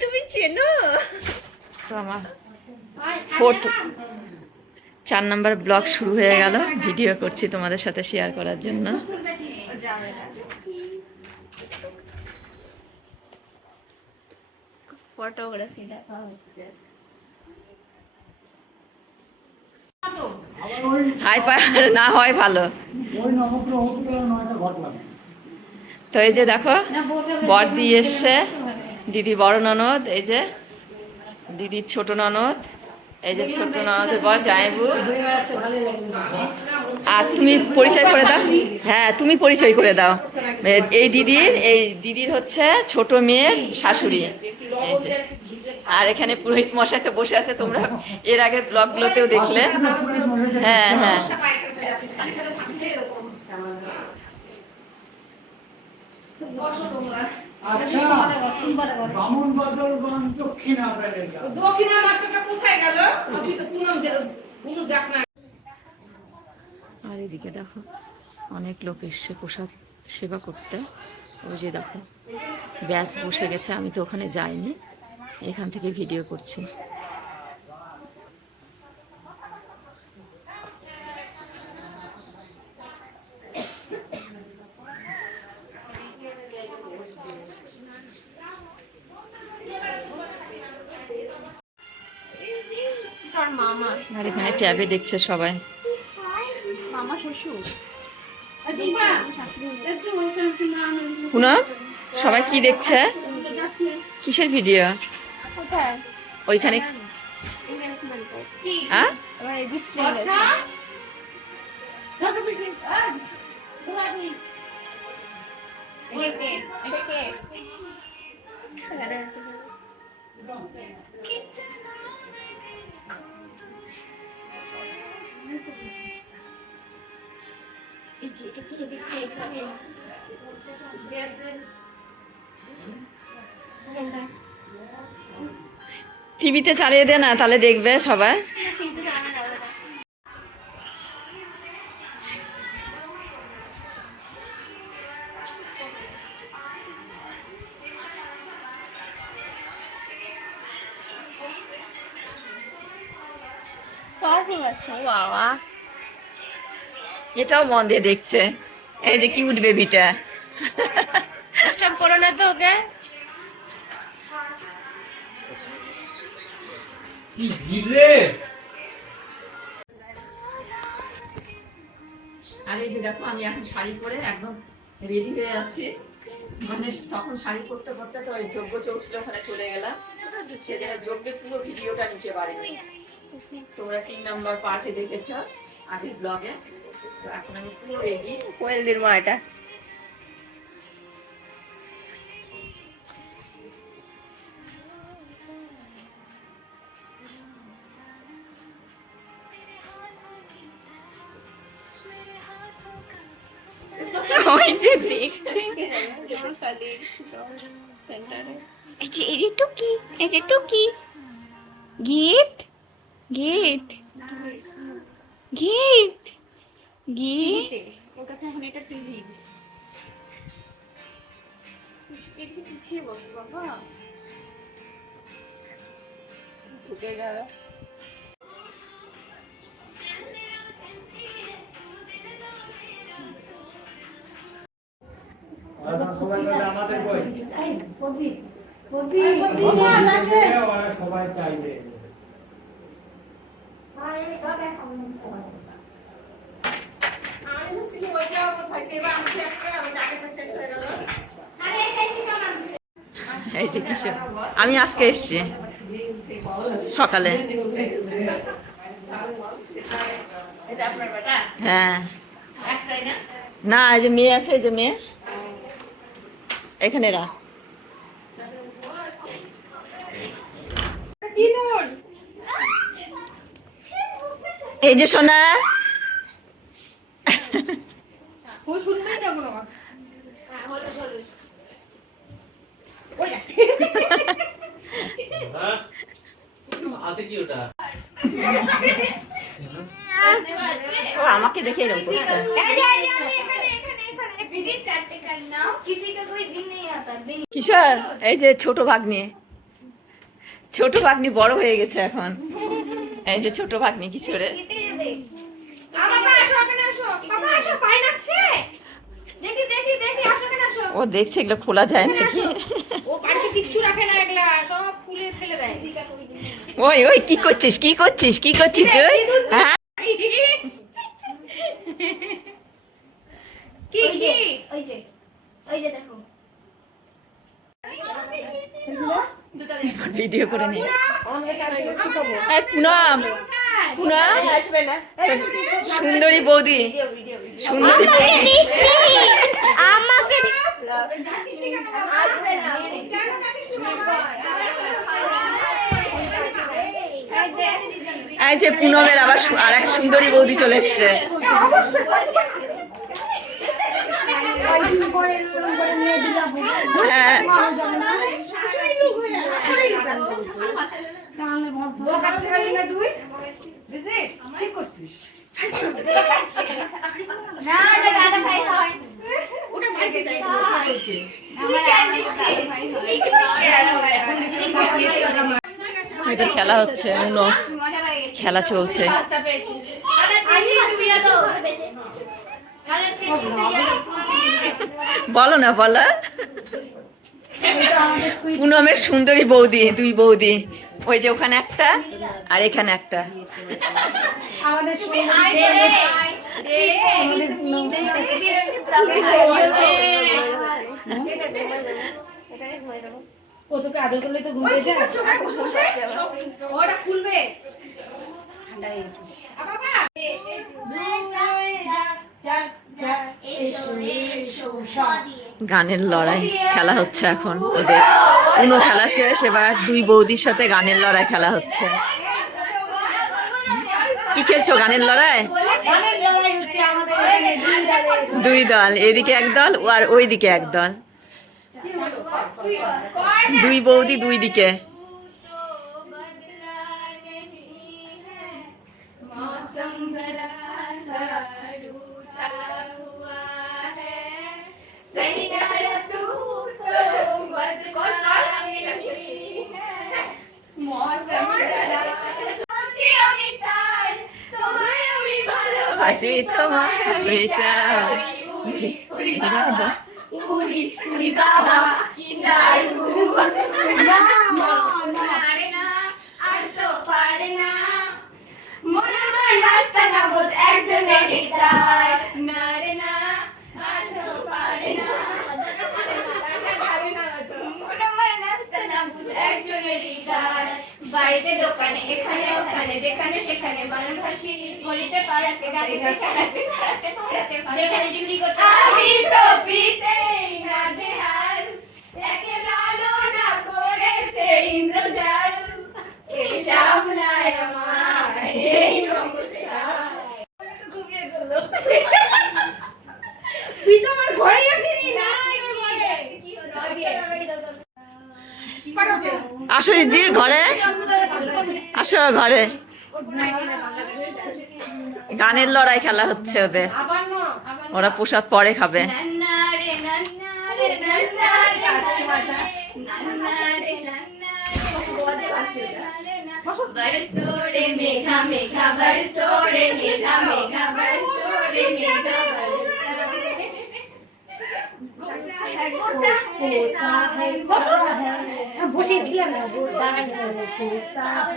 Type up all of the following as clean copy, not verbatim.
তুমি চেনো? তো আমার 4 নম্বর ব্লগ শুরু হয়ে গেল, ভিডিও করছি তোমাদের সাথে শেয়ার করার জন্য। ফটোগ্রাফি দেখা হচ্ছে। হাই পাই না হয় ভালো। তো এই যে দেখো বর দিয়ে এসছে, দিদি বড় ননদ, এই যে দিদির ছোট ননদ, এই যে ছোট ননদের বর জামাইবু। আর তুমি পরিচয় করে দাও। হ্যাঁ তুমি পরিচয় করে দাও। এই দিদির হচ্ছে ছোট মেয়ের শাশুড়ি। এই যে আর এখানে পুরোহিত মশাই তো বসে আছে, তোমরা এর আগের ব্লগগুলোতেও দেখলে। হ্যাঁ হ্যাঁ আর এদিকে দেখো অনেক লোক এসছে প্রসাদ সেবা করতে। ওই যে দেখো ব্যাস বসে গেছে, আমি তো ওখানে যাইনি, এখান থেকে ভিডিও করছি। আর এখানে ট্যাবে দেখছে সবাই। মামা শ্বশুর পুনম সবাই কি দেখছে? কিসের ভিডিও? ওইখানে টিভিতে চালিয়ে দে না, তাহলে দেখবে সবাই। বাবা এটাও মন দিয়ে দেখছে, এই যে কিউট বেবিটা। স্টপ করো না তো ওকে। আর এই যে দেখো আমি এখন শাড়ি পরে একদম রেডি হয়ে আছি, মানে তখন শাড়ি পরতে পরতে তো ওই যজ্ঞ চলছিল, ওখানে চলে গেলাম। সেদিনের যজ্ঞের পুরো ভিডিওটা নিচে পারিনি, তোমরা 3 নম্বর পার্টে দেখেছ আগের ব্লগে। তো এখন আমি পুরো রেডি। কোয়েলদের মা এটা। ওই যে দেখছি এই যে টুকি, এই যে টুকি গীত গীত গীত গীত। ওর কাছে এখন এটা টিভি। একটু পিছিয়ে বসো বাবা, ঢুকে যাবে। আমাদের বই সবাই চাইবে। এই যে কিসের, আমি আজকে এসছি সকালে। হ্যাঁ না, এই যে মেয়ে আছে, এই যে মেয়ে এখানে রা। এই যে সোনা, আমাকে দেখে এরকম করছে। दीदी चाटे करना किसी का कोई दिन नहीं आता दिन কিশোর এই যে ছোট ভাগ্নি, ছোট ভাগ্নি বড় হয়ে গেছে এখন। এই যে ছোট ভাগ্নি কিশোরের। কেটে যাবে বাবা আসো এখানে আসো বাবা আসো পাই নাকছে দেখি দেখি দেখি আসো এখানে আসো ও দেখছে এগুলো খোলা যায় নাকি। ও বাড়িতে কিচ্ছু রাখে না এগুলা সব ফুলে ফেলে দেয় ওই ওই কি করছিস কি করছিস কি করছিস তুই? হ্যাঁ কি কি ওই যে দেখো ভিডিও করে নি। এই পুনম পুনম আসবে না সুন্দরী বৌদি, সুন্দরী বৌদি। আমাকে আসবে না কেন এই যে পুনমের আবার আর এক সুন্দরী বৌদি চলে এসছে। হ্যাঁ না দাদা ভাই হয় ওটা ভাইকে চাই এটা খেলা হচ্ছে, উনো খেলা চলছে। বলো না বলো। পুনমের সুন্দরী বৌদি, দুই বৌদি, ওই যে ওখানে একটা আর এখানে একটা। ও তোকে আদর করলে তো ঘুম পেয়ে যায়। ওটা খুলবে ঠান্ডা হয়ে গেছিস। গানের লড়াই খেলা হচ্ছে এখন ওদের। উনো খেলা শেষ, এবার দুই বৌদির সাথে গানের লড়াই খেলা হচ্ছে। কি খেলছো গানের লড়াই? অনেক লড়াই হচ্ছে আমাদের এখানে, দুই দলে। দুই দল, এদিকে এক দল আর ওইদিকে এক দল। দুই বৌদি দুই দিকে। मौसम जरा सा रूठा हुआ है सैयारा तू तो बदनामी है मौसम जरा सी अमितार तुम्हें अमी হাসি তোমার उड़ी उड़ी बाबा किनारू नारे ना আর তো পারে না মনে হয় রাস্তা না বোধ একজনের হৃদয় নারে না আর তো পারে না মনে হয় রাস্তা না বোধ একজনের হৃদয় বাড়িতে দোকানে এখানে ওখানে যেখানে সেখানে বানভাসী বলিতে পারাতে গাড়িতে সারাতে দাঁড়াতে পড়াতে যেখানে চুরি করতে আমি তো ফিতেই না জেহাল একে লালো না করেছে ইন্দ্রজাল কে সামলায় আমার এই অবস্থা ঘুমিয়ে গেল তুই তো আমার ঘরে আসিনি না কি হলো আসো দিদি ঘরে, আসো ঘরে। গানের লড়াই খেলা হচ্ছে ওদের, ওরা প্রসাদ পরে খাবে। बरसोड़े मेघा मेघा बरसोड़े मेघा मेघा बरसोड़े मेघा বসেছিলাম না,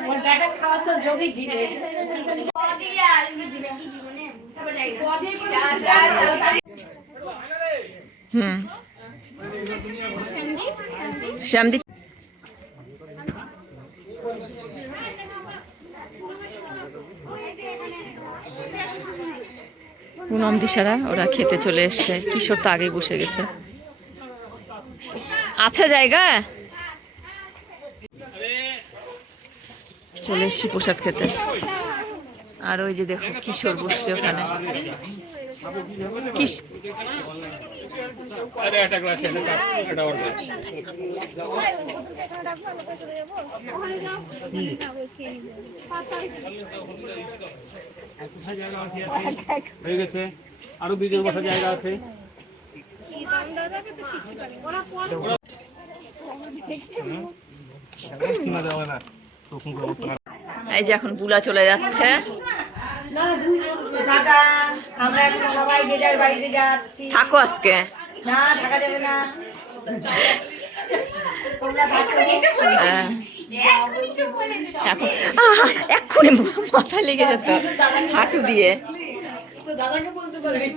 ওর ব্যাটা খাওয়া তো যোগী দিবে। হুম শ্যামদি পুনম দিশারা ওরা খেতে চলে এসছে। কিশোর তো আগেই বসে গেছে। আছে জায়গা, চলে এসছি প্রসাদ খেতে। আর ওই যে দেখো কিশোর বসছে ওখানে। अरे একটা গ্লাস এটা অর্ডার হয়ে গেছে, আরো দুইজন বসার জায়গা আছে। এই যে এখন বুলা চলে যাচ্ছে। টাটা, আমরা এখন সবাই যে যার বাড়িতে যাচ্ছি। থাকো আজকে। না, থাকা যাবে না। তোমরা থাকো। হ্যাঁ। এখন এক্ষুনি মাথা লেগে যেত হাঁটু দিয়ে। দাদাকে বলতে পারবি।